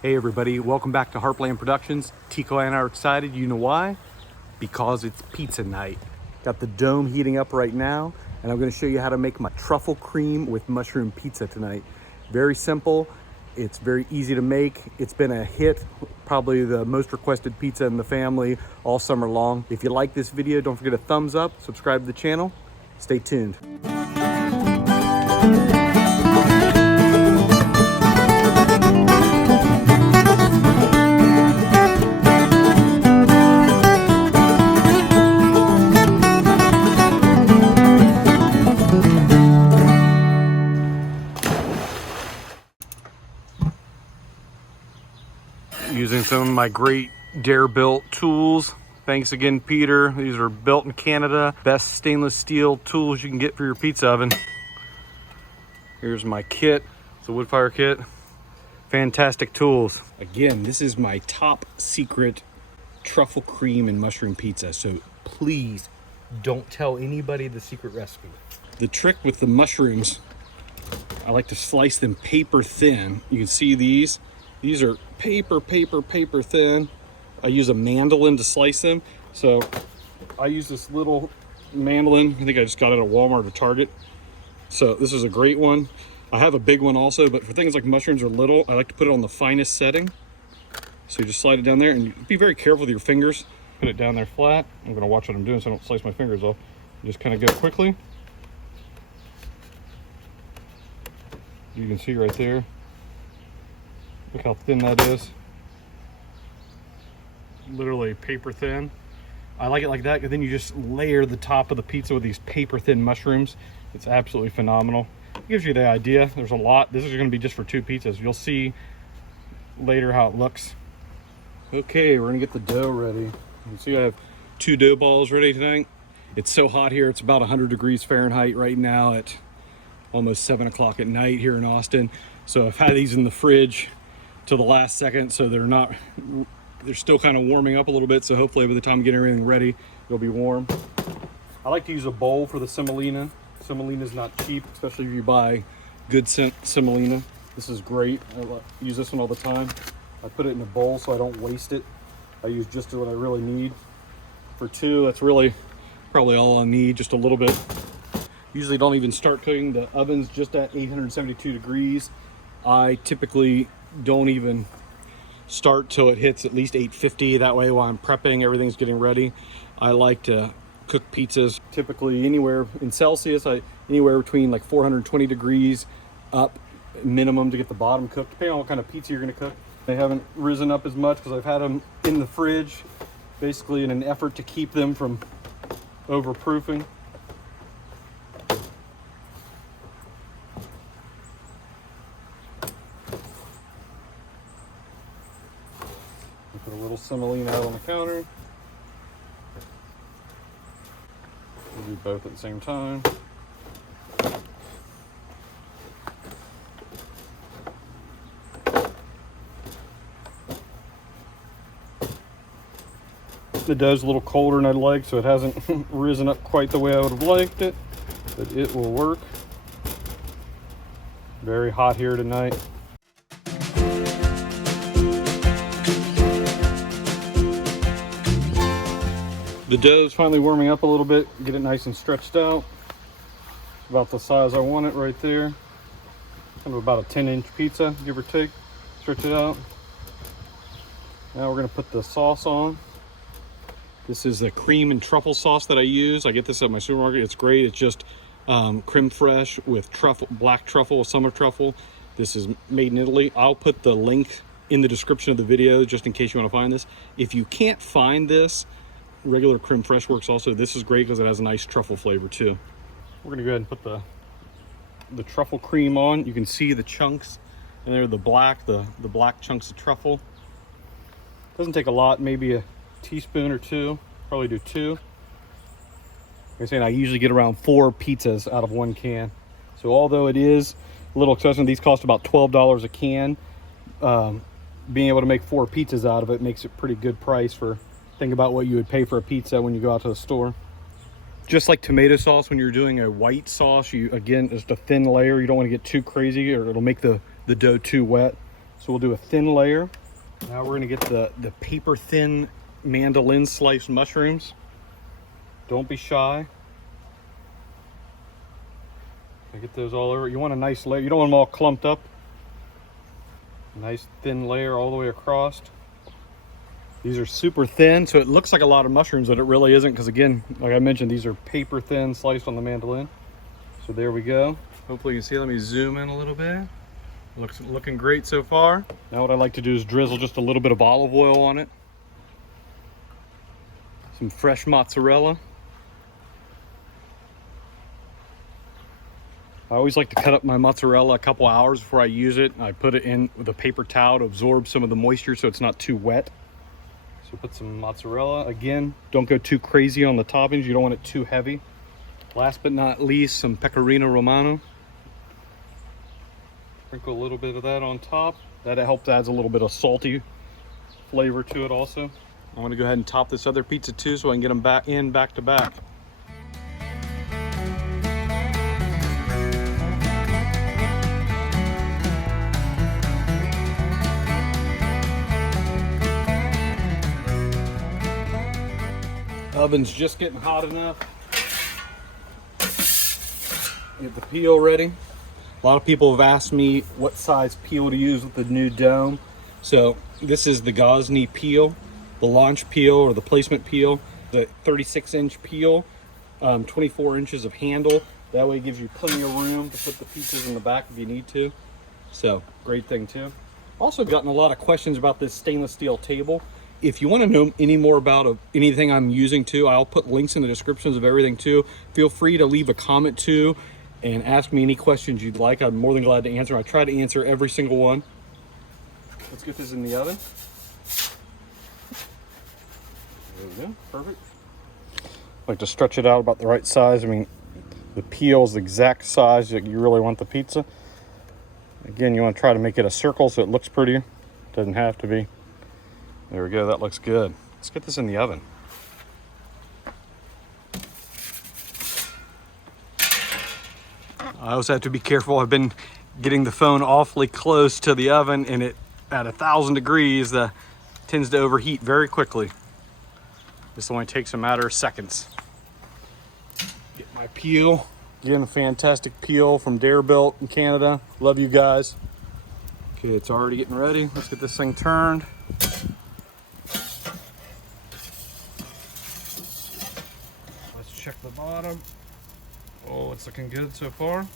Hey everybody, welcome back to Heartland Productions. Tico and I are excited, you know why? Because it's pizza night. Got the dome heating up right now, and I'm gonna show you how to make my truffle cream with mushroom pizza tonight. Very simple, it's very easy to make. It's been a hit, probably the most requested pizza in the family all summer long. If you like this video, don't forget a thumbs up, subscribe to the channel, stay tuned. Using some of my great Darebuilt tools. Thanks again, Peter. These are built in Canada. Best stainless steel tools you can get for your pizza oven. Here's my kit. It's a wood fire kit. Fantastic tools. Again, this is my top secret truffle cream and mushroom pizza. So please don't tell anybody the secret recipe. The trick with the mushrooms, I like to slice them paper thin. You can see these. These are paper thin. I use a mandolin to slice them. So I use this little mandolin. I think I just got it at Walmart or Target. So this is a great one. I have a big one also, but for things like mushrooms or little, I like to put it on the finest setting. So you just slide it down there and be very careful with your fingers. Put it down there flat. I'm gonna watch what I'm doing so I don't slice my fingers off. You just kind of go quickly. You can see right there. Look how thin that is. Literally paper thin. I like it like that because then you just layer the top of the pizza with these paper thin mushrooms. It's absolutely phenomenal. It gives you the idea. There's a lot. This is going to be just for 2 pizzas. You'll see later how it looks. Okay, we're going to get the dough ready. You can see I have 2 dough balls ready tonight. It's so hot here. It's about 100 degrees Fahrenheit right now at almost 7 o'clock at night here in Austin. So I've had these in the fridge to the last second, so they're still kind of warming up a little bit, so hopefully by the time I get everything ready, it'll be warm. I like to use a bowl for the semolina. Semolina is not cheap, especially if you buy good semolina. This is great. I use this one all the time. I put it in a bowl so I don't waste it. I use just what I really need. For 2, that's really probably all I need, just a little bit. Usually don't even start cooking. The oven's just at 872 degrees. I typically don't even start till it hits at least 850. That way while I'm prepping, everything's getting ready. I like to cook pizzas typically anywhere in Celsius, anywhere between like 420 degrees up minimum to get the bottom cooked, depending on what kind of pizza you're going to cook. They haven't risen up as much because I've had them in the fridge, basically in an effort to keep them from overproofing. Put a little semolina out on the counter. We'll do both at the same time. The dough's a little colder than I'd like, so it hasn't risen up quite the way I would have liked it, but it will work. Very hot here tonight. The dough is finally warming up a little bit. Get it nice and stretched out. About the size I want it right there. Kind of about a 10-inch pizza, give or take. Stretch it out. Now we're gonna put the sauce on. This is the cream and truffle sauce that I use. I get this at my supermarket. It's great. It's just creme fraiche with truffle, black truffle, summer truffle. This is made in Italy. I'll put the link in the description of the video just in case you want to find this. If you can't find this, regular creme fraiche works also. This is great because it has a nice truffle flavor too. We're gonna go ahead and put the truffle cream on. You can see the chunks, and they're the black chunks of truffle. Doesn't take a lot, maybe a teaspoon or 2. Probably do 2. Like I'm saying, I usually get around 4 pizzas out of 1 can. So although it is a little expensive, these cost about $12 a can. Being able to make 4 pizzas out of it makes it pretty good price for. Think about what you would pay for a pizza when you go out to the store. Just like tomato sauce, when you're doing a white sauce, again, just a thin layer. You don't want to get too crazy or it'll make the dough too wet. So we'll do a thin layer. Now we're gonna get the paper thin Mandoline sliced mushrooms. Don't be shy. Get those all over. You want a nice layer. You don't want them all clumped up. Nice thin layer all the way across. These are super thin, so it looks like a lot of mushrooms, but it really isn't, because again, like I mentioned, these are paper thin sliced on the Mandoline. So there we go. Hopefully you can see. Let me zoom in a little bit. Looking great so far. Now what I like to do is drizzle just a little bit of olive oil on it. Some fresh mozzarella. I always like to cut up my mozzarella a couple hours before I use it. I put it in with a paper towel to absorb some of the moisture so it's not too wet. So put some mozzarella. Again, don't go too crazy on the toppings. You don't want it too heavy. Last but not least, some pecorino romano. Sprinkle a little bit of that on top. That helps adds a little bit of salty flavor to it also. I'm gonna go ahead and top this other pizza too so I can get them back to back. Oven's just getting hot enough. Get the peel ready. A lot of people have asked me what size peel to use with the new dome. So this is the Gozney peel, the launch peel or the placement peel, the 36-inch peel, 24 inches of handle. That way it gives you plenty of room to put the pizzas in the back if you need to. So great thing too. Also gotten a lot of questions about this stainless steel table. If you want to know any more about anything I'm using too, I'll put links in the descriptions of everything too. Feel free to leave a comment too and ask me any questions you'd like. I'm more than glad to answer. I try to answer every single one. Let's get this in the oven. There we go, perfect. I like to stretch it out about the right size. I mean, the peel is the exact size that you really want the pizza. Again, you want to try to make it a circle so it looks pretty. Doesn't have to be. There we go, that looks good. Let's get this in the oven. I also have to be careful. I've been getting the phone awfully close to the oven, and it at 1,000 degrees tends to overheat very quickly. This only takes a matter of seconds. Get my peel. Again, a fantastic peel from Darebuilt in Canada. Love you guys. Okay, it's already getting ready. Let's get this thing turned. Check the bottom. Oh, it's looking good so far.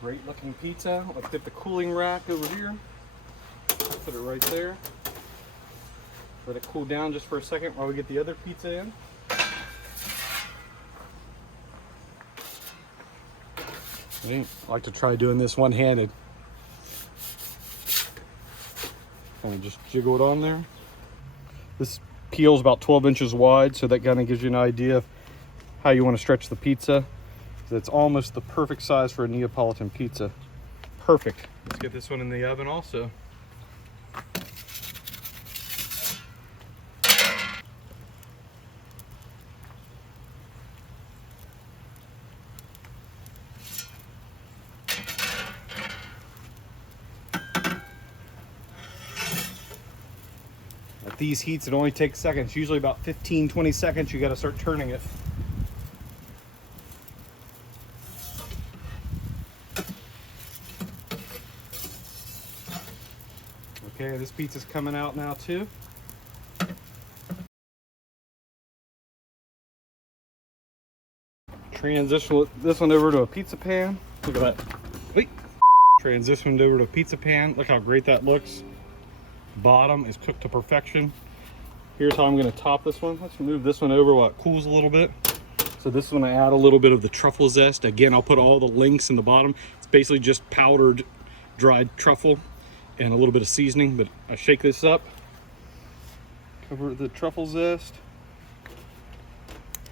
Great looking pizza. Let's get the cooling rack over here. Put it right there. Let it cool down just for a second while we get the other pizza in. I like to try doing this one-handed. And we just jiggle it on there. This peel is about 12 inches wide, so that kind of gives you an idea of how you want to stretch the pizza. It's almost the perfect size for a Neapolitan pizza. Perfect. Let's get this one in the oven also. At these heats, it only takes seconds, usually about 15-20 seconds. You got to start turning it. Okay, this pizza's coming out now too. Transition this one over to a pizza pan. Look at that. Wait. Transitioned over to a pizza pan. Look how great that looks. Bottom is cooked to perfection. Here's how I'm going to top this one. Let's move this one over while it cools a little bit. So this one I add a little bit of the truffle zest. Again, I'll put all the links in the bottom. It's basically just powdered dried truffle and a little bit of seasoning, but I shake this up. Cover the truffle zest.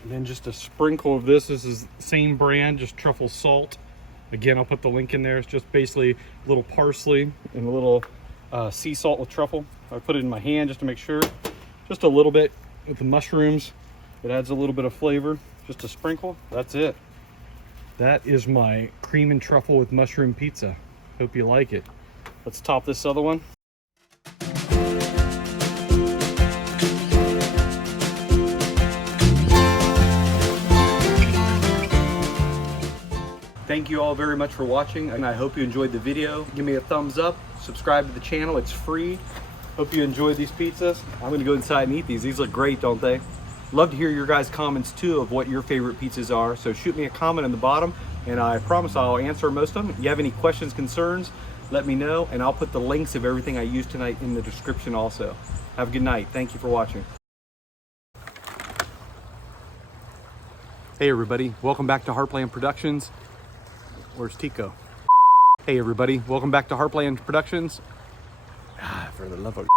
And then just a sprinkle of this. This is the same brand, just truffle salt. Again, I'll put the link in there. It's just basically a little parsley and a little sea salt with truffle. I put it in my hand just to make sure. Just a little bit with the mushrooms. It adds a little bit of flavor. Just a sprinkle. That's it. That is my cream and truffle with mushroom pizza. Hope you like it. Let's top this other one. Thank you all very much for watching, and I hope you enjoyed the video. Give me a thumbs up, subscribe to the channel, it's free. Hope you enjoyed these pizzas. I'm gonna go inside and eat these. These look great, don't they? Love to hear your guys' comments too of what your favorite pizzas are. So shoot me a comment in the bottom, and I promise I'll answer most of them. If you have any questions, concerns, let me know, and I'll put the links of everything I used tonight in the description also. Have a good night. Thank you for watching. Hey everybody, welcome back to Heartland Productions. Where's Tico? Hey everybody, welcome back to Heartland Productions. For the love of